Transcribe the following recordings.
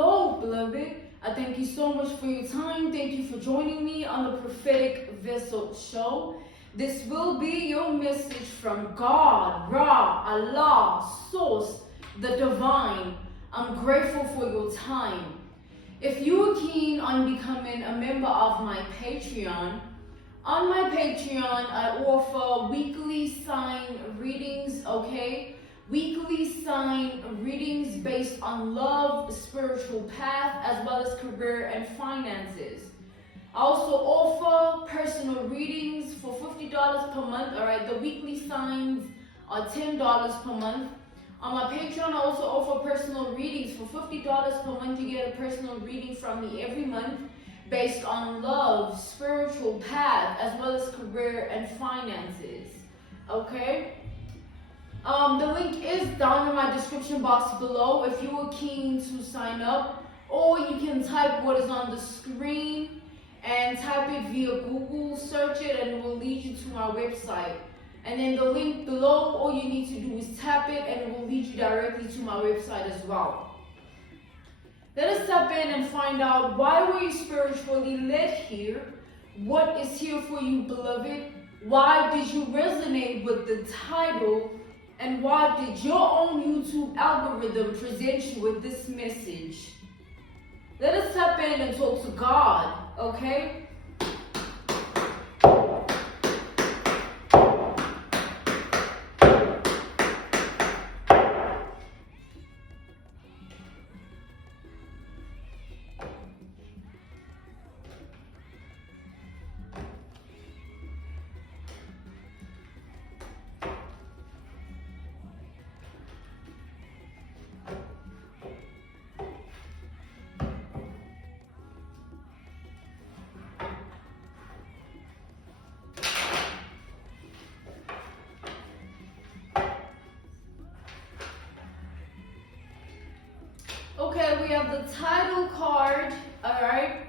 Hello, beloved. I thank you so much for your time. Thank you for joining me on the Prophetic Vessel Show. This will be your message from God, Ra, Allah, Source, the Divine. I'm grateful for your time. If you are keen on becoming a member of my Patreon, on my Patreon, I offer weekly sign readings, okay? Weekly sign readings based on love, spiritual path, as well as career and finances. I also offer personal readings for $50 per month, all right? The weekly signs are $10 per month. On my Patreon, I also offer personal readings for $50 per month. You get a personal reading from me every month based on love, spiritual path, as well as career and finances, okay? The link is down in my description box below if you are keen to sign up, or you can type what is on the screen and type it via Google, search it, and it will lead you to my website. And then the link below, all you need to do is tap it and it will lead you directly to my website as well. Let us tap in and find out, why were you spiritually led here? What is here for you, beloved? Why did you resonate with the title? And why did your own YouTube algorithm present you with this message? Let us tap in and talk to God, okay? Okay, we have the title card, all right?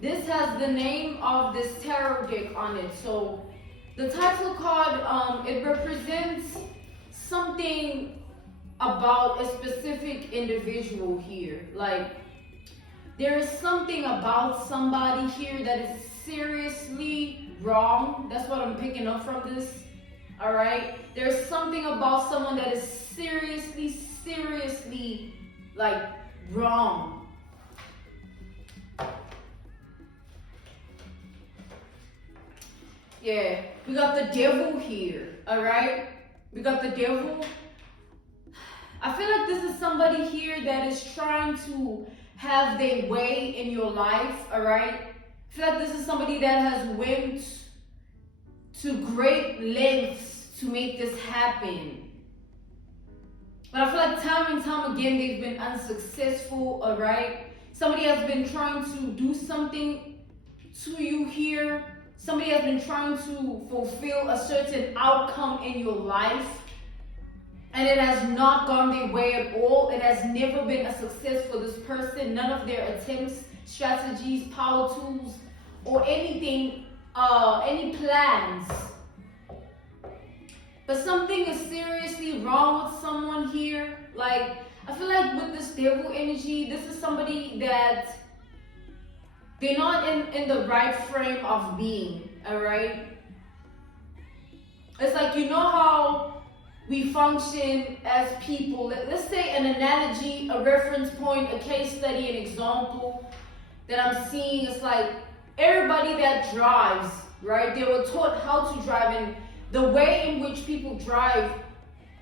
This has the name of this tarot deck on it. So the title card, it represents something about a specific individual here. Like, there is something about somebody here that is seriously wrong. That's what I'm picking up from this. All right, there's something about someone that is seriously like wrong. Yeah, we got the devil here. All right, we got the devil. I feel like this is somebody here that is trying to have their way in your life. All right, I feel like this is somebody that has went to great lengths to make this happen. But I feel like time and time again, they've been unsuccessful, all right? Somebody has been trying to do something to you here. Somebody has been trying to fulfill a certain outcome in your life, and it has not gone their way at all. It has never been a success for this person. None of their attempts, strategies, power tools, or anything, any plans. But something is seriously wrong with someone here. Like, I feel like with this devil energy, this is somebody that they're not in the right frame of being, all right? It's like, you know how we function as people. Let's say an analogy, a reference point, a case study, an example that I'm seeing is like everybody that drives, right? They were taught how to drive, and the way in which people drive,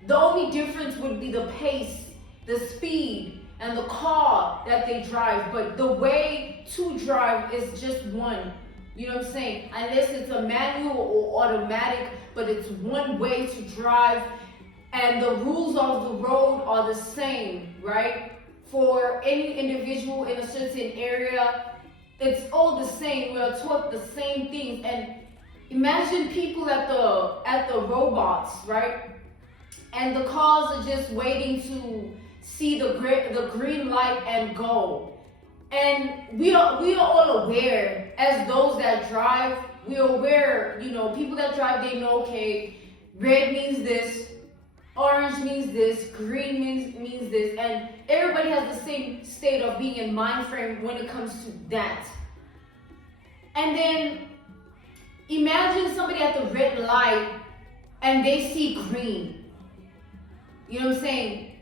the only difference would be the pace, the speed, and the car that they drive. But the way to drive is just one. You know what I'm saying? Unless it's a manual or automatic, but it's one way to drive. And the rules of the road are the same, right? For any individual in a certain area, it's all the same. We are taught the same things. And imagine people at the robots, right? And the cars are just waiting to see the green light and go. And we are all aware, as those that drive, we are aware, you know, people that drive, they know, okay, red means this, orange means this, green means this, and everybody has the same state of being in mind frame when it comes to that. And then imagine somebody at the red light and they see green. You know what I'm saying?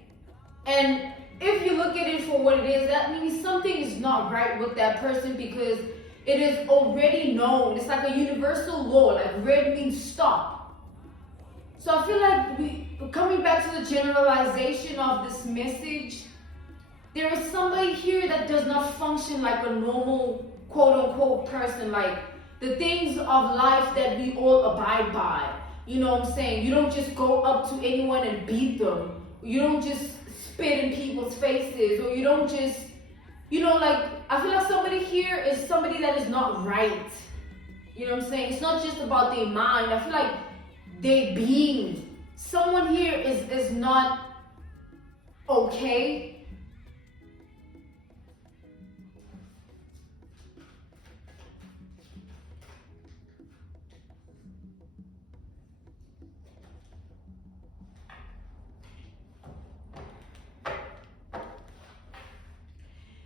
And if you look at it for what it is, that means something is not right with that person, because it is already known. It's like a universal law, like red means stop. So I feel like coming back to the generalization of this message, there is somebody here that does not function like a normal quote-unquote person, like the things of life that we all abide by. You know what I'm saying? You don't just go up to anyone and beat them. You don't just spit in people's faces, or you don't just, like, I feel like somebody here is somebody that is not right. You know what I'm saying? It's not just about their mind. I feel like their being. Someone here is not okay.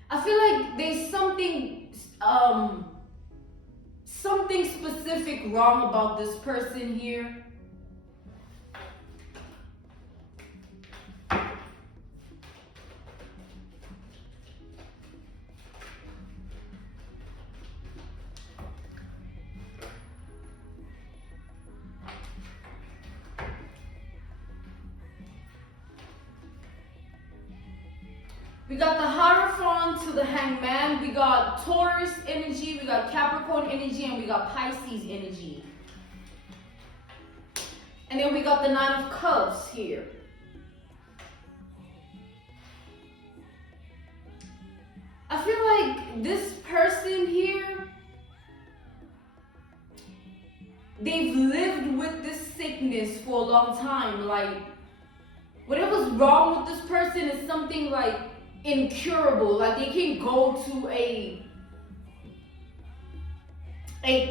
I feel like there's something specific wrong about this person here. We got the Hierophant to the Hangman, we got Taurus energy, we got Capricorn energy, and we got Pisces energy. And then we got the Nine of Cups here. I feel like this person here, they've lived with this sickness for a long time. Like, whatever's wrong with this person is something like incurable. Like, they can go to a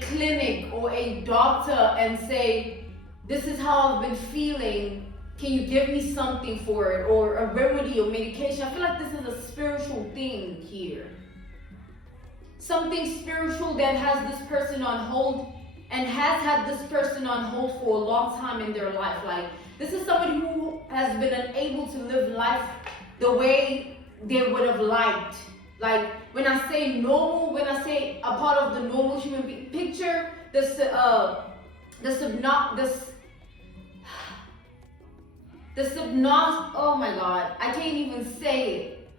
clinic or a doctor and say, this is how I've been feeling, can you give me something for it, or a remedy or medication. I feel like this is a spiritual thing here, something spiritual that has this person on hold and has had this person on hold for a long time in their life. Like, this is somebody who has been unable to live life the way they would have liked. Like, when I say normal, when I say a part of the normal human being, picture oh my God, I can't even say it.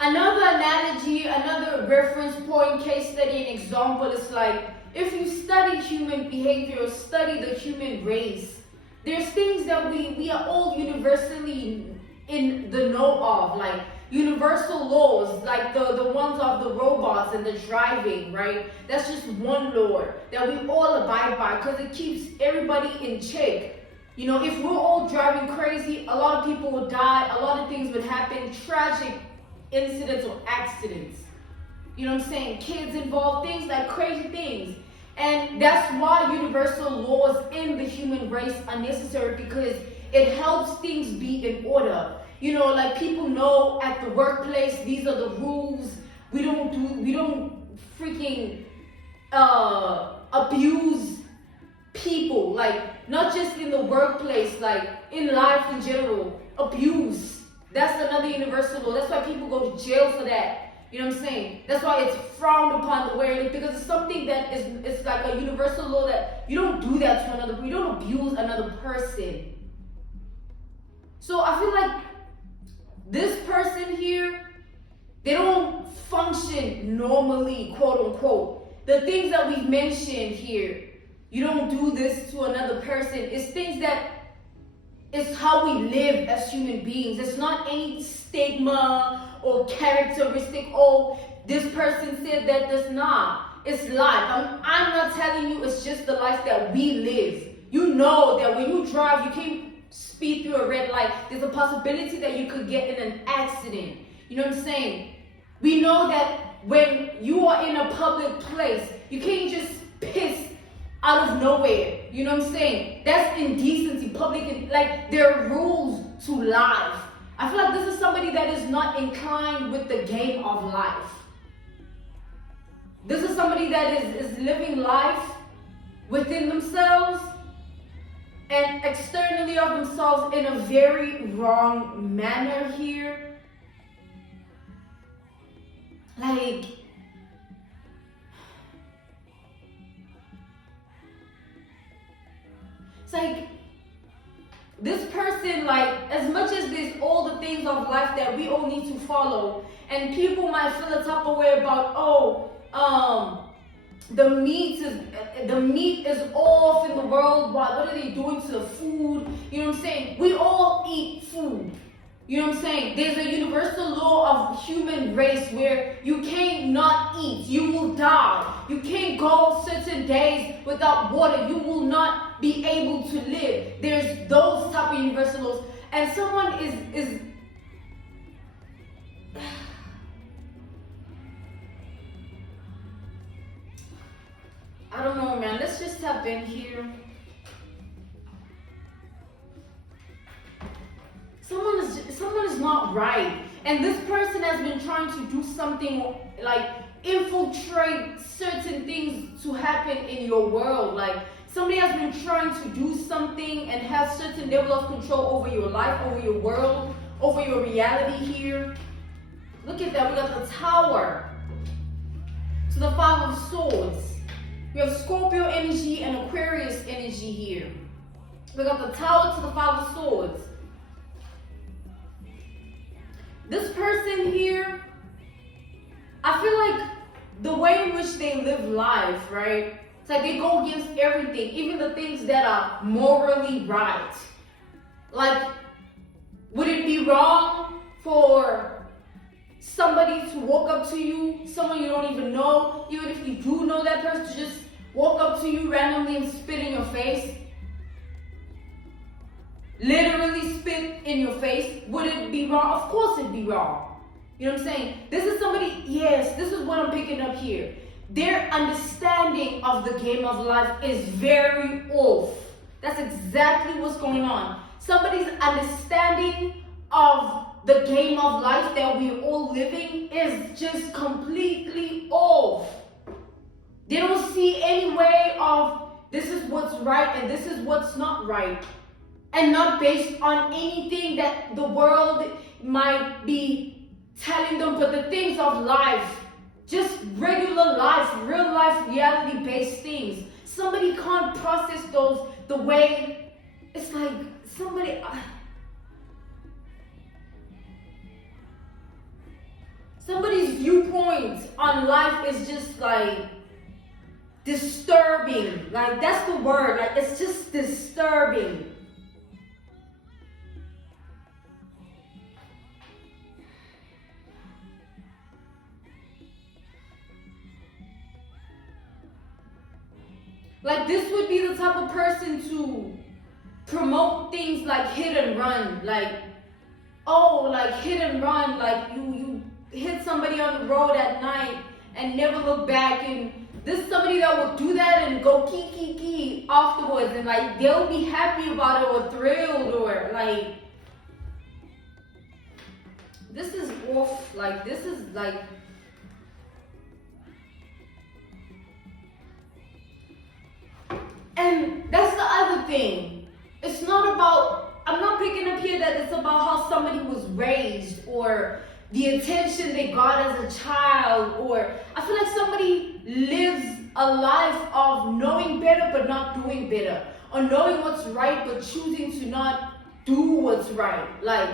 Another analogy, another reference point, case study, an example is like, if you study human behavior or study the human race, there's things that we are all universally in the know of, like universal laws, like the ones of the robots and the driving, right? That's just one law that we all abide by, because it keeps everybody in check. You know, if we're all driving crazy, a lot of people would die, a lot of things would happen, tragic incidents or accidents. You know what I'm saying? Kids involved, things like crazy things. And that's why universal laws in the human race are necessary, because it helps things be in order. You know, like, people know at the workplace, these are the rules. We don't freaking abuse people. Like, not just in the workplace, like in life in general. Abuse. That's another universal law. That's why people go to jail for that. You know what I'm saying? That's why it's frowned upon to wear it, because it's something that it's like a universal law that you don't do that to another, you don't abuse another person. So I feel like this person here, they don't function normally, quote unquote. The things that we've mentioned here, you don't do this to another person. It's things that it's how we live as human beings. It's not any stigma or characteristic, oh, this person said that. Does not. It's life. I'm not telling you it's just the life that we live. You know that when you drive, you can't speed through a red light. There's a possibility that you could get in an accident. You know what I'm saying? We know that when you are in a public place, you can't just piss out of nowhere. You know what I'm saying? That's indecency, public, like there are rules to life. I feel like this is somebody that is not inclined with the game of life. This is somebody that is living life within themselves and externally of themselves in a very wrong manner here. Like, it's like, this person, like, as much as there's all the things of life that we all need to follow, and people might feel a type of way about, the meat is off in the world. What are they doing to the food? You know what I'm saying? We all eat food. You know what I'm saying? There's a universal law of human race where you can't not eat. You will die. You can't go certain days without water. You will not be able to live. There's those type of universal laws. And someone is I don't know, man. Let's just tap in here. Someone is not right. And this person has been trying to do something like infiltrate certain things to happen in your world. Like somebody has been trying to do something and have certain level of control over your life, over your world, over your reality here. Look at that. We got the Tower to the Five of Swords. We have Scorpio energy and Aquarius energy here. We got the Tower to the Five of Swords. This person here, I feel like the way in which they live life, right? It's like they go against everything, even the things that are morally right. Like, would it be wrong for somebody to walk up to you, someone you don't even know, even if you do know that person, to just walk up to you randomly and spit in your face? Literally spit in your face. Would it be wrong? Of course it'd be wrong. You know what I'm saying? This is somebody, yes, this is what I'm picking up here. Their understanding of the game of life is very off. That's exactly what's going on. Somebody's understanding of the game of life that we're all living is just completely off. They don't see any way of this is what's right and this is what's not right. And not based on anything that the world might be telling them, but the things of life, just regular life, real life, reality-based things. Somebody can't process those the way, it's like somebody, somebody's viewpoint on life is just like disturbing. Like that's the word, like it's just disturbing. Like this would be the type of person to promote things like hit and run. Like, oh, like hit and run. Like you hit somebody on the road at night and never look back. And this is somebody that will do that and go key afterwards. And like they'll be happy about it or thrilled or like. This is off. Like this is like. And that's the other thing. It's not about, I'm not picking up here that it's about how somebody was raised or the attention they got as a child, or I feel like somebody lives a life of knowing better but not doing better, or knowing what's right but choosing to not do what's right. Like,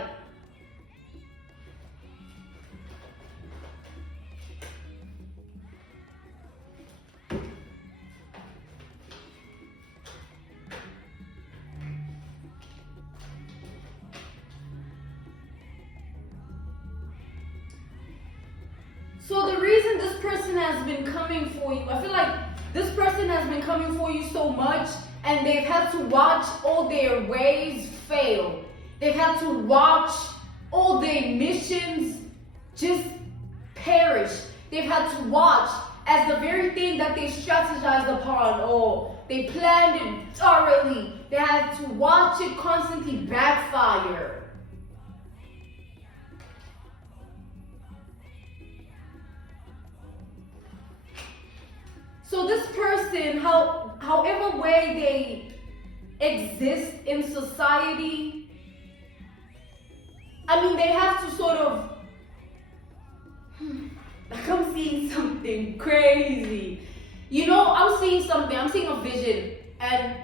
so the reason this person has been coming for you, I feel like this person has been coming for you so much and they've had to watch all their ways fail. They've had to watch all their missions just perish. They've had to watch as the very thing that they strategized upon or They planned it thoroughly. They had to watch it constantly backfire. So this person, however way they exist in society, I mean, they have to sort of, like, I'm seeing something crazy. You know, I'm seeing a vision, and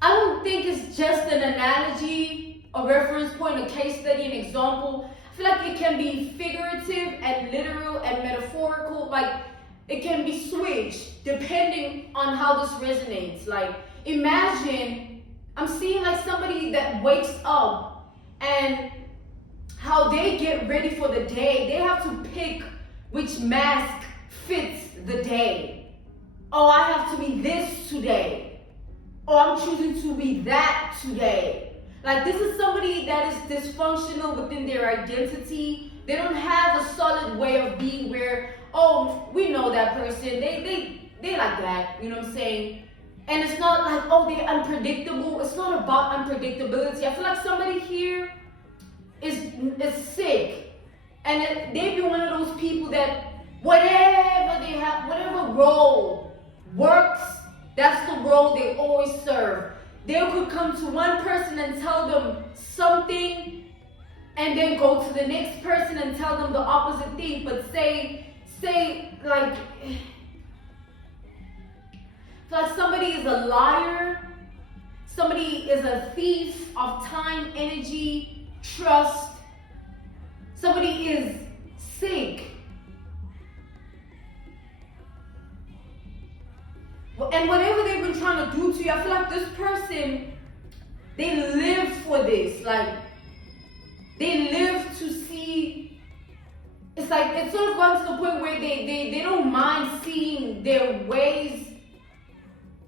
I don't think it's just an analogy, a reference point, a case study, an example. I feel like it can be figurative and literal and metaphorical. Like, it can be switched depending on how this resonates. Like, imagine, I'm seeing like somebody that wakes up and how they get ready for the day. They have to pick which mask fits the day. Oh, I have to be this today. Oh, I'm choosing to be that today. Like, this is somebody that is dysfunctional within their identity. They don't have a solid way of being where, oh, we know that person. They like that. You know what I'm saying? And it's not like, oh, they're unpredictable. It's not about unpredictability. I feel like somebody here is sick. And they be one of those people that whatever they have, whatever role works, that's the role they always serve. They could come to one person and tell them something, and then go to the next person and tell them the opposite thing. But say like somebody is a liar, somebody is a thief of time, energy, trust, somebody is sick. And whatever they've been trying to do to you, I feel like this person, they live for this. Like, they live to see, it's like, it's sort of gone to the point where they don't mind seeing their ways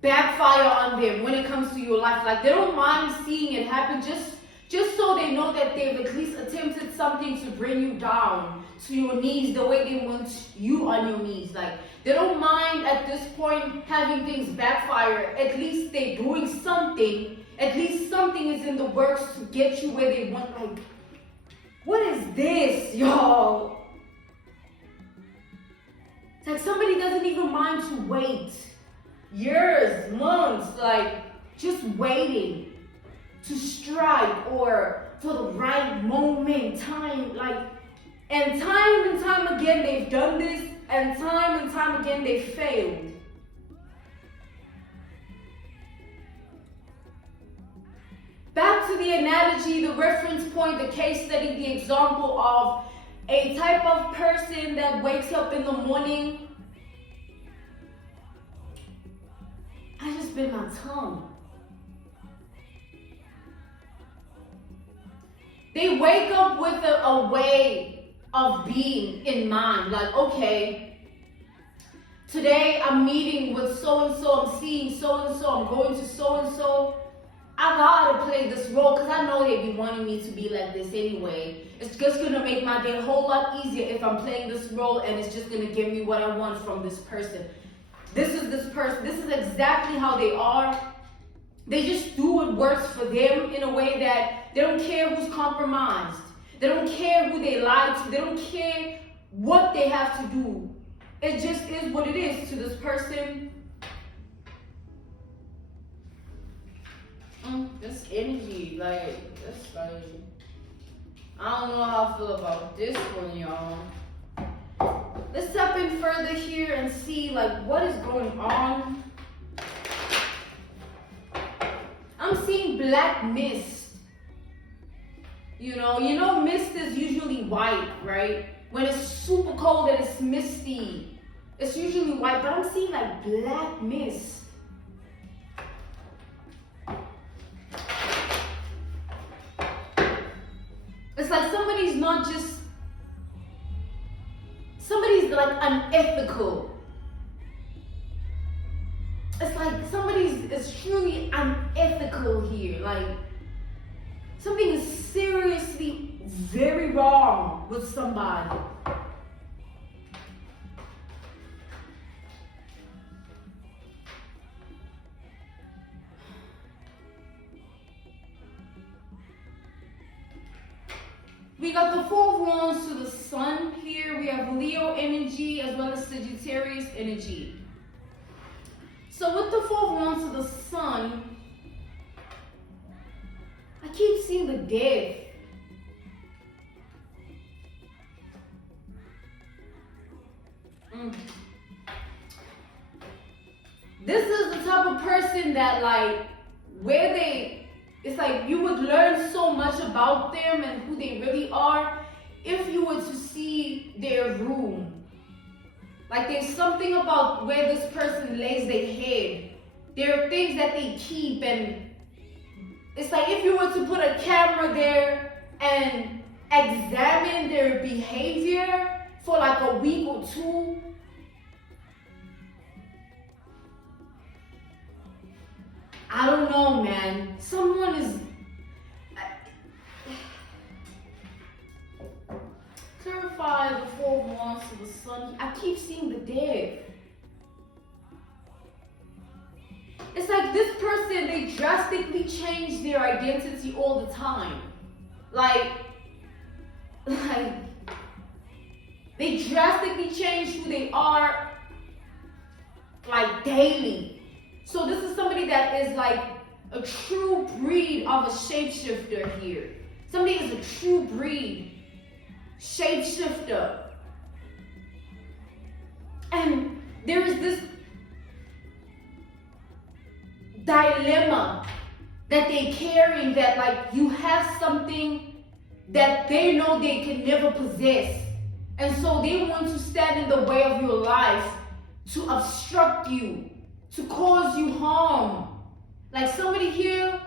backfire on them when it comes to your life. Like, they don't mind seeing it happen just so they know that they've at least attempted something to bring you down to your knees the way they want you on your knees. Like, they don't mind at this point having things backfire. At least they're doing something. At least something is in the works to get you where they want. Like, what is this, y'all? It's like somebody doesn't even mind to wait years, months, like just waiting to strike or for the right moment, time, like, and time again they've done this, and time again they've failed. Back to the analogy, the reference point, the case study, the example of a type of person that wakes up in the morning. I just bit my tongue. They wake up with a way of being in mind. Like, okay, today I'm meeting with so-and-so, I'm seeing so-and-so, I'm going to so-and-so. I gotta play this role because I know they be wanting me to be like this anyway. It's just gonna make my day a whole lot easier if I'm playing this role, and it's just gonna give me what I want from this person. This is exactly how they are. They just do what works for them in a way that they don't care who's compromised. They don't care who they lie to. They don't care what they have to do. It just is what it is to this person. This energy, like, this, like, I don't know how I feel about this one, y'all. Let's step in further here and see, like, what is going on. I'm seeing black mist. You know, mist is usually white, right? When it's super cold and it's misty, it's usually white, but I'm seeing like black mist. It's like somebody's like unethical. It's like is truly unethical here. Like, something is seriously very wrong with somebody. We got the 4 wands to the sun here. We have Leo energy as well as Sagittarius energy. So with the 4 wands to the sun, I keep seeing the death. This is the type of person that it's like you would learn so much about them and who they really are if you were to see their room. Like there's something about where this person lays their head. There are things that they keep, and it's like if you were to put a camera there and examine their behavior for like a week or 2, I don't know, man. Someone is terrified. The 4 wands to the sun. I keep seeing the death. It's like this person, they drastically change their identity all the time. Like they drastically change who they are, like daily. So this is somebody that is like a true breed of a shapeshifter here. Somebody is a true breed shapeshifter. And there is this dilemma that they carry, that like you have something that they know they can never possess. And so they want to stand in the way of your life to obstruct you, to cause you harm. Like somebody here,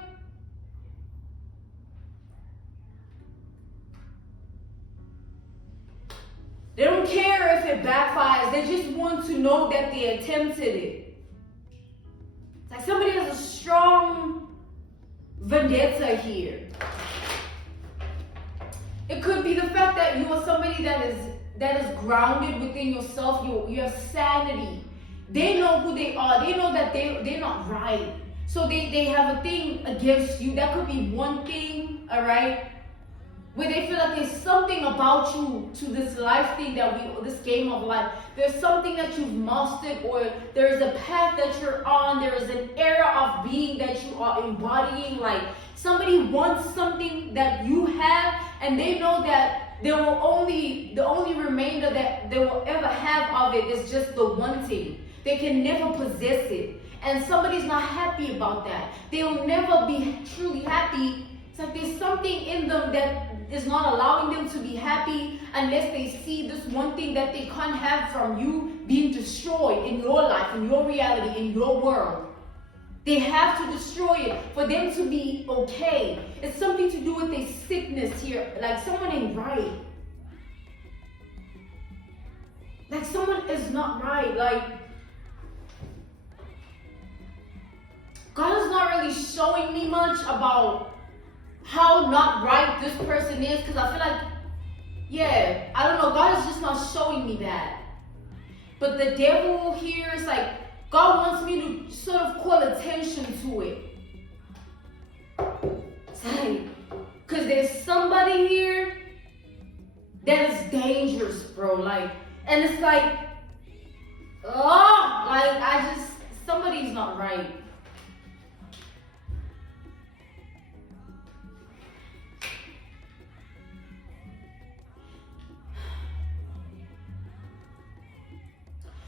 they don't care if it backfires. They just want to know that they attempted it. Like somebody has a strong vendetta here. It could be the fact that you are somebody that is grounded within yourself. You have sanity. They know who they are. They know that they're not right. So they have a thing against you. That could be one thing, all right? Where they feel like there's something about you to this life thing this game of life. There's something that you've mastered, or there is a path that you're on. There is an era of being that you are embodying. Like somebody wants something that you have, and they know that the only remainder that they will ever have of it is just the wanting. They can never possess it. And somebody's not happy about that. They will never be truly happy. It's like there's something in them that is not allowing them to be happy unless they see this one thing that they can't have from you being destroyed in your life, in your reality, in your world. They have to destroy it for them to be okay. It's something to do with their sickness here. Like someone ain't right. Like someone is not right. Like God is not really showing me much about how not right this person is, because I feel like, yeah, I don't know, God is just not showing me that. But the devil here is like, God wants me to sort of call attention to it. It's like, because there's somebody here that is dangerous, bro. Like, and it's like, oh, like somebody's not right.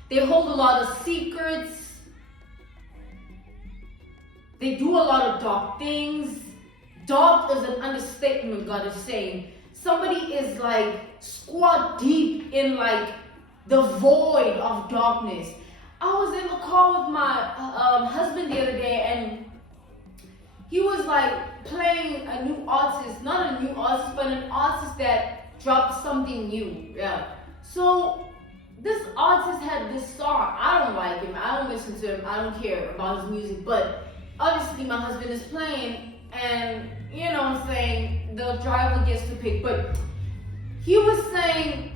They hold a lot of secrets. They do a lot of dark things. Dark is an understatement, God is saying. Somebody is like squat deep in like the void of darkness. I was in the car with my husband the other day, and he was like playing a new artist, not a new artist, but an artist that dropped something new. Yeah. So this artist had this song. I don't like him. I don't listen to him. I don't care about his music. But obviously my husband is playing, and you know what I'm saying, the driver gets to pick. But he was saying,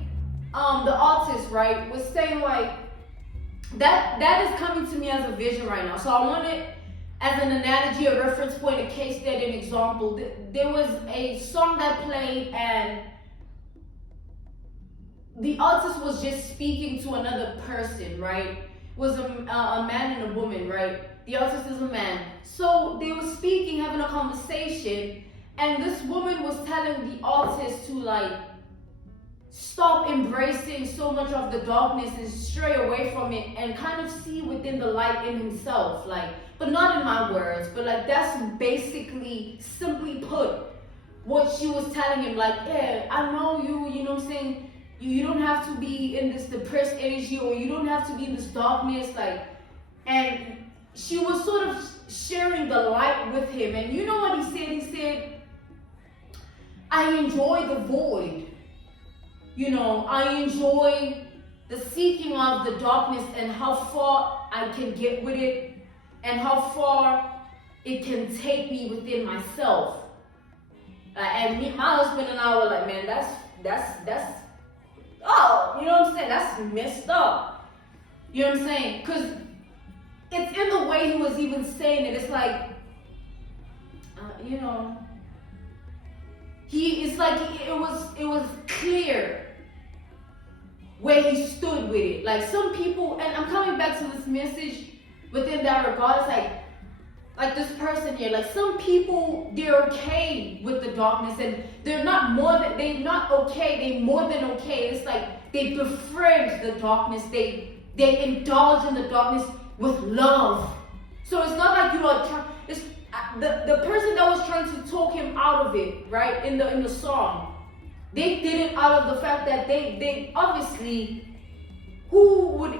the artist, right, was saying like, that is coming to me as a vision right now. So I want it as an analogy, a reference point, a case study, an example. There was a song that played, and the artist was just speaking to another person, right? It was a man and a woman, right? The artist is a man. So they were speaking, having a conversation, and this woman was telling the artist to like stop embracing so much of the darkness and stray away from it and kind of see within the light in himself, like, but not in my words, but like that's basically, simply put, what she was telling him. Like, yeah, I know you know what I'm saying, you don't have to be in this depressed energy, or you don't have to be in this darkness, like, and she was sort of sharing the light with him. And you know what he said? He said, I enjoy the void. You know, I enjoy the seeking of the darkness and how far I can get with it and how far it can take me within myself. And my husband and I were like, man, that's, oh, you know what I'm saying? That's messed up. You know what I'm saying? Because it's in the way he was even saying it. It's like, you know, it's like it was clear where he stood with it. Like some people, and I'm coming back to this message within that regard, it's like this person here, like some people, they're okay with the darkness, and they're not okay, they more than okay. It's like they befriend the darkness, they indulge in the darkness with love. So it's not like you are trying, it's the person that was trying to talk him out of it, right, in the song, they did it out of the fact that they obviously, who would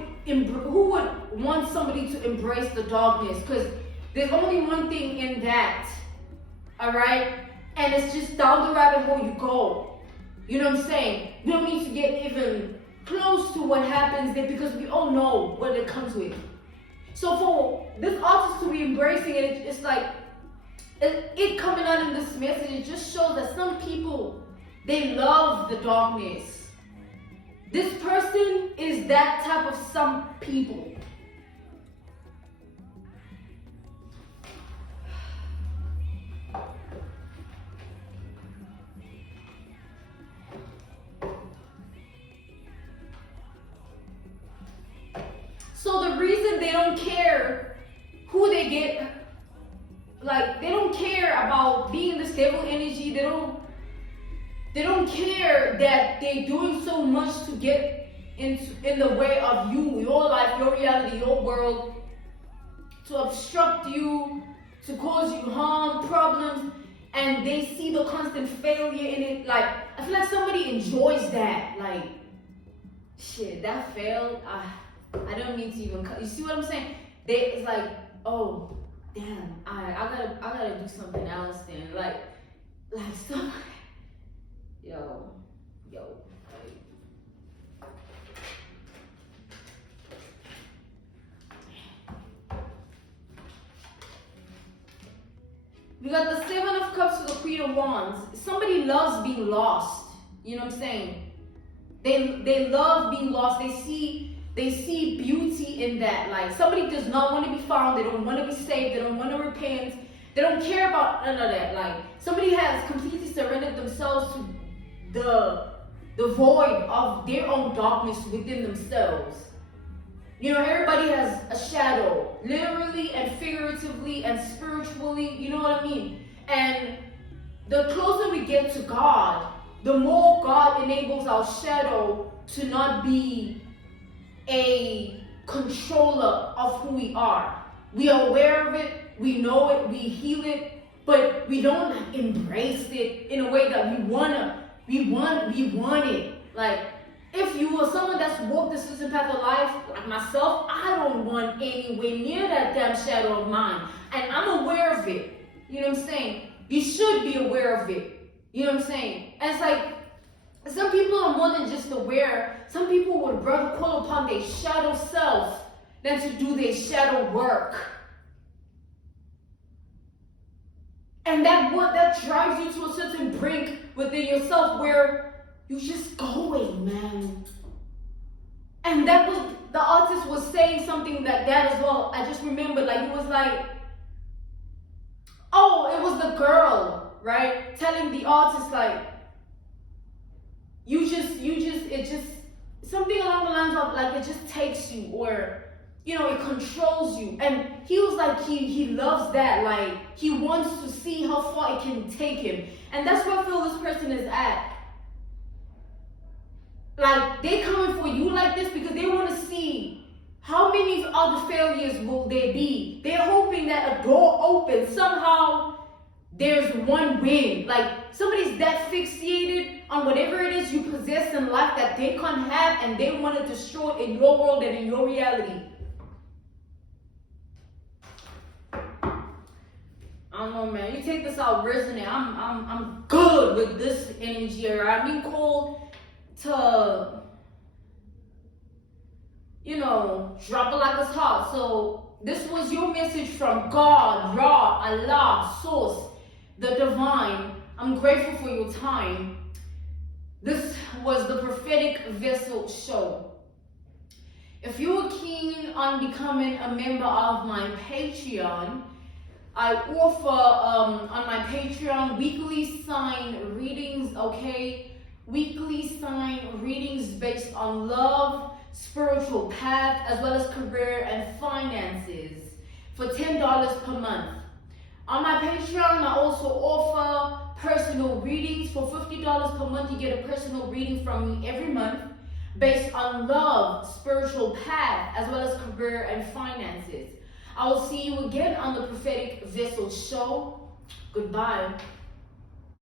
want somebody to embrace the darkness? Because there's only one thing in that, all right? And it's just down the rabbit hole you go. You know what I'm saying? You don't need to get even close to what happens there, because we all know what it comes with. So for this artist to be embracing it, it's like, it coming out in this message, it just shows that some people, they love the darkness. This person is that type of some people. So the reason they don't care who they get, like they don't care about being in this devil energy, they don't care that they're doing so much to get in the way of you, your life, your reality, your world, to obstruct you, to cause you harm, problems, and they see the constant failure in it. Like, I feel like somebody enjoys that. Like, shit, that failed. I don't need to even you see what I'm saying? It's like, oh, damn, I gotta do something else then. Like somebody. Yo. We got the Seven of Cups to the Queen of Wands. Somebody loves being lost. You know what I'm saying? They love being lost. They see beauty in that. Like somebody does not want to be found. They don't want to be saved. They don't want to repent. They don't care about none of that. Like somebody has completely surrendered themselves to the void of their own darkness within themselves. You know, everybody has a shadow, literally and figuratively and spiritually, you know what I mean? And the closer we get to God, the more God enables our shadow to not be a controller of who we are. We are aware of it, we know it, we heal it, but we don't embrace it in a way that we want it. Like, if you are someone that's walked this certain path of life, like myself, I don't want anywhere near that damn shadow of mine. And I'm aware of it. You know what I'm saying? You should be aware of it. You know what I'm saying? And it's like, some people are more than just aware. Some people would rather call upon their shadow self than to do their shadow work. And that drives you to a certain brink within yourself where you're just going, man. And that was, the artist was saying something like that as well. I just remember, like, it was like, oh, it was the girl, right? Telling the artist, like, something along the lines of like it just takes you, or it controls you. And he was like, he loves that. Like, he wants to see how far it can take him. And that's where I feel this person is at. Like, they coming for you like this because they want to see how many other failures will there be. They're hoping that a door opens. Somehow there's one win. Like, somebody's that fixated on whatever it is you possess in life that they can't have, and they want to destroy it in your world and in your reality. I don't know, man. You take this out resonate. I'm good with this energy. Right? I'm being called to, drop it like it's hot. So this was your message from God, Ra, Allah, Source, the Divine. I'm grateful for your time. This was the Prophetic Vessel Show. If you're keen on becoming a member of my Patreon, I offer on my Patreon weekly sign readings, okay? Weekly sign readings based on love, spiritual path, as well as career and finances for $10 per month. On my Patreon, I also offer personal readings for $50 per month. You get a personal reading from me every month based on love, spiritual path, as well as career and finances. I will see you again on the Prophetic Vessel Show. Goodbye.